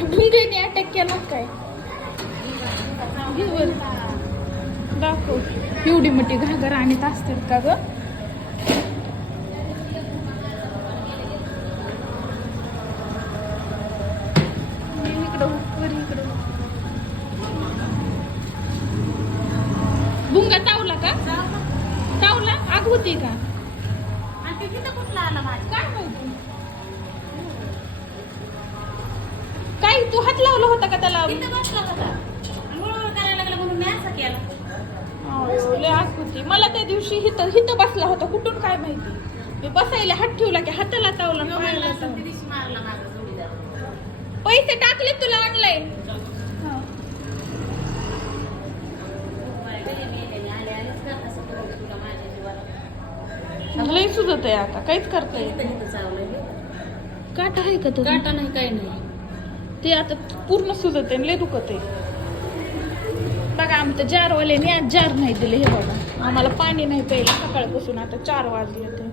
भुंगेने attack केला काय? दाखव. एवढी मोठी घागर आणत असतात का ग? भुंगा चावला का? चावला? आग होती का? काय माहिती? काय तू हात लावला होता का त्याला? लय आग होती. मला त्या दिवशी हिथं बसला होता. कुठून काय माहिती? मी बसायला हात ठेवला की हाताला चावला, पायाला चावला. पैसे टाकले तुला ऑनलाईन? लय सुजत आहे आता, काहीच करता येत नाही. काटा आहे का? काटा नाही, काही नाही. ते आता पूर्ण सुजत आहे, लय दुखत आहे. बघा आमच्या जारवाल्याने आज जार नाही दिले. हे बघा, आम्हाला पाणी नाही प्यायला सकाळपासून. आता 4 वाजले ते.